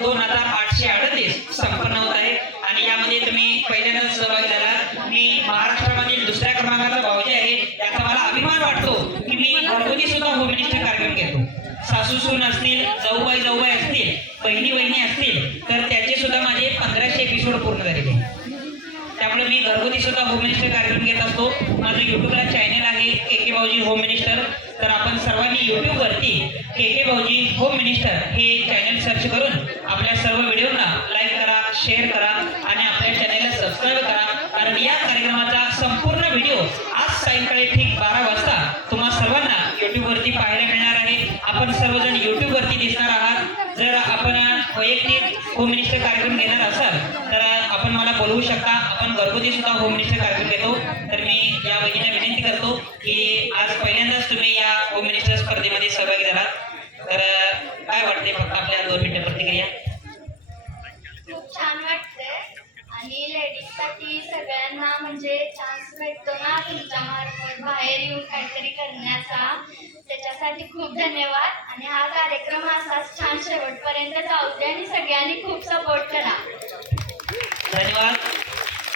दोन हजार आठशे अडतीस संपन्न होत आहे. आणि यामध्ये तुम्ही पहिल्यांदाच सहभागी झाला मी महाराष्ट्रामधील दुसऱ्या क्रमांकाचा भाऊजी आहे. याचा मला अभिमान वाटतो की मी घरगुती सुद्धा होम मिनिस्टर कार्यक्रम घेतो. सासू सून असतील जाऊबाई जाऊबाई असतील बहिणी बहिणी असतील तर त्याचे सुद्धा माझे पंधराशे एपिसोड पूर्ण झालेले त्यामुळे मी घरगुती सुद्धा होम मिनिस्टर कार्यक्रम घेत असतो. माझं युट्यूबला चॅनल आहे के के भाऊजी होम मिनिस्टर तर आपण सर्वांनी युट्यूबवरती के के भाऊजी होम मिनिस्टर हे चॅनल सर्च करून सर्व व्हिडिओना लाईक करा शेअर करा आणि आपल्या चॅनेलला सबस्क्राईब करा. कारण या कार्यक्रमाचा संपूर्ण व्हिडिओ आज सायंकाळी ठीक बारा वाजता तुम्हा सर्वांना युट्यूबवरती पाहायला मिळणार आहे. आपण सर्वजण युट्यूबवरती दिसणार आहात. जर आपण वैयक्तिक होम मिनिस्टर कार्यक्रम घेणार असाल तर आपण मला बोलवू शकता. आपण घरगुती सुद्धा होम मिनिस्टर कार्यक्रम घेतो. तर मी या बहिणीला विनंती करतो की आज पहिल्यांदाच तुम्ही या होम मिनिस्टर स्पर्धेमध्ये सहभागी झालात. तर काय वाटते फक्त आपल्या दोन मिनिटं प्रतिक्रिया? आणि लेडीजसाठी सगळ्यांना म्हणजे चान्स भेटतो ना तुमच्या मार्फत बाहेर येऊन काहीतरी करण्याचा. त्याच्यासाठी खूप धन्यवाद. आणि हा कार्यक्रम असाच छान शेवटपर्यंत जाऊ दे आणि सगळ्यांनी खूप सपोर्ट करा. धन्यवाद.